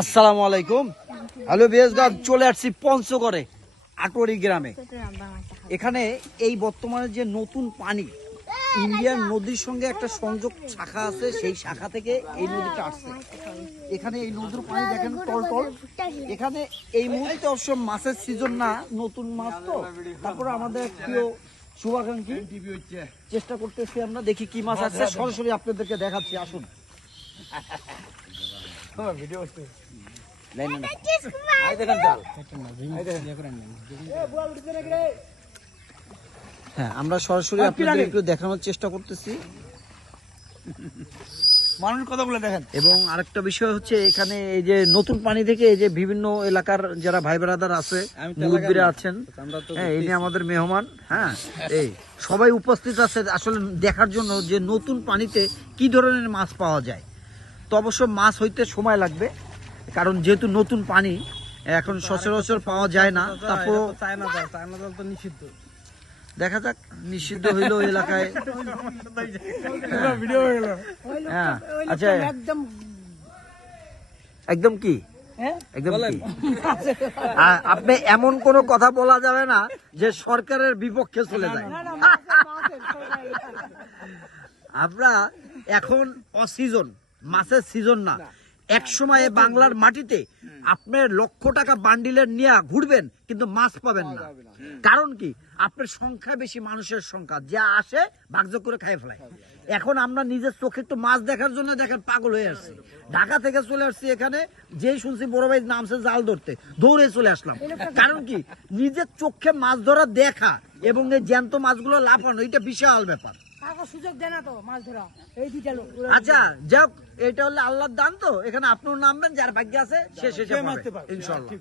আসসালামু আলাইকুম। হ্যালো বিএসগার, চলে আসছি পঞ্চগড়ে আটোয়ারি গ্রামে। এখানে এই বর্তমানে যে নতুন পানি ইন্ডিয়ান নদীর সঙ্গে একটা সংযোগ শাখা আছে, সেই শাখা থেকে এই নদীটা আসছে। এখানে এই নদীর পানি দেখেন টলটল। এখানে এই মুহূর্তে অবশ্য মাছের সিজন না, নতুন মাছ তো। তারপরে আমাদের প্রিয় শুভাকাঙ্ক্ষী চেষ্টা করতেছি, আমরা দেখি কি মাছ আছে, সরাসরি আপনাদেরকে দেখাচ্ছি। আসুন। হ্যাঁ, আমরা সরাসরি আপনাদের একটু দেখানোর চেষ্টা করতেছি। মানুষ কথাগুলো দেখেন। এবং আরেকটা বিষয় হচ্ছে, এখানে এই যে নতুন পানি থেকে এই যে বিভিন্ন এলাকার যারা ভাই ব্রাদার আছে, মুরব্বীরা আছেন, হ্যাঁ, এই নিয়ে আমাদের মেহমান, হ্যাঁ, এই সবাই উপস্থিত আছে আসলে দেখার জন্য যে নতুন পানিতে কি ধরনের মাছ পাওয়া যায়। তো অবশ্য মাছ হইতে সময় লাগবে, কারণ যেহেতু নতুন পানি এখন সচরাচর পাওয়া যায় না। তারপর চায়না জল তো নিষিদ্ধ। দেখা যাক, নিষিদ্ধ হইলো এলাকায়। হ্যাঁ, আচ্ছা, একদম কি একদম কি আপনি এমন কোন কথা বলা যাবে না যে সরকারের বিপক্ষে চলে যায়। আমরা এখন অসিজন, মাছের সিজন না। এক সময়ে বাংলার মাটিতে আপনার লক্ষ টাকা বান্ডিলের নিয়ে ঘুরবেন, কিন্তু মাছ পাবেন না। কারণ কি? আপনার সংখ্যা বেশি, মানুষের সংখ্যা, যা আসে ভাগ্য করে খাই ফেলায়। এখন আমরা নিজের চোখে একটু মাছ দেখার জন্য দেখেন পাগল হয়ে আসছি। ঢাকা থেকে চলে আসছি এখানে, যেই শুনছি বড় ভাই নামছে জাল ধরতে, দৌড়ে চলে আসলাম। কারণ কি? নিজের চোখে মাছ ধরা দেখা এবং এই জ্যান্ত মাছগুলো লাফানো, এটা বিশাল ব্যাপার। সুযোগ দেয় না তো মাছ ধরা, এই দুইটা লোক। আচ্ছা যাক, এটা হলে আল্লাহর দান। তো এখানে আপনিও নামবেন, যার ভাগ্য আছে সে শেষে পাবে ইনশাআল্লাহ।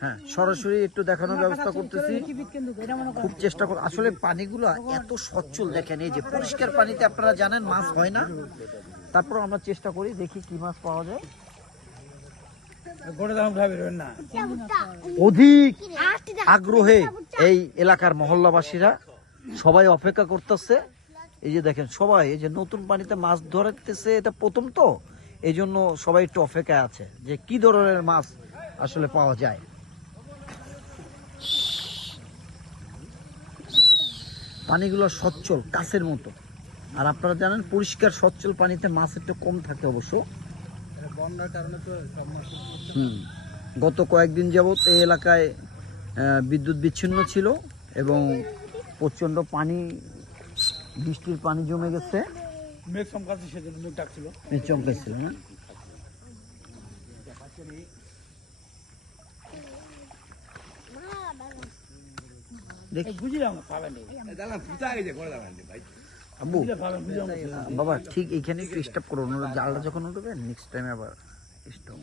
হ্যাঁ, সরাসরি একটু দেখানোর ব্যবস্থা করতেছি, খুব চেষ্টা কর। আসলে পানিগুলো এত সচ্ছল, দেখেন এই যে পরিষ্কার পানিতে আপনারা জানেন মাছ হয় না। তারপর আমরা চেষ্টা করি, দেখি কি মাছ পাওয়া যায়। অধিক আগ্রহে এই এলাকার মহল্লাবাসীরা সবাই অপেক্ষা করতেছে। এই যে দেখেন সবাই, এই যে নতুন পানিতে মাছ ধরতেছে, এটা প্রথম তো, এই জন্য সবাই একটু অপেক্ষায় আছে যে কি ধরনের মাছ আসলে পাওয়া যায়। পানিগুলো সচ্ছল, কাছের মতো। আর আপনারা জানেন পরিষ্কার সচ্ছল পানিতে মাছ একটু কম থাকে অবশ্য। গত কয়েকদিন যাবত এই এলাকায় বিদ্যুৎ বিচ্ছিন্ন ছিল এবং প্রচন্ড পানি, বৃষ্টির পানি জমে গেছে। মেঘ চমকাচ্ছে, সেজন্য মেঘ ডাকছিল। মেঘ চমকাচ্ছিল না? আব্বু বাবা, ঠিক এইখানে একটু স্টপ করুন, জালটা যখন উঠবে নেক্সট টাইম আবার স্টপ।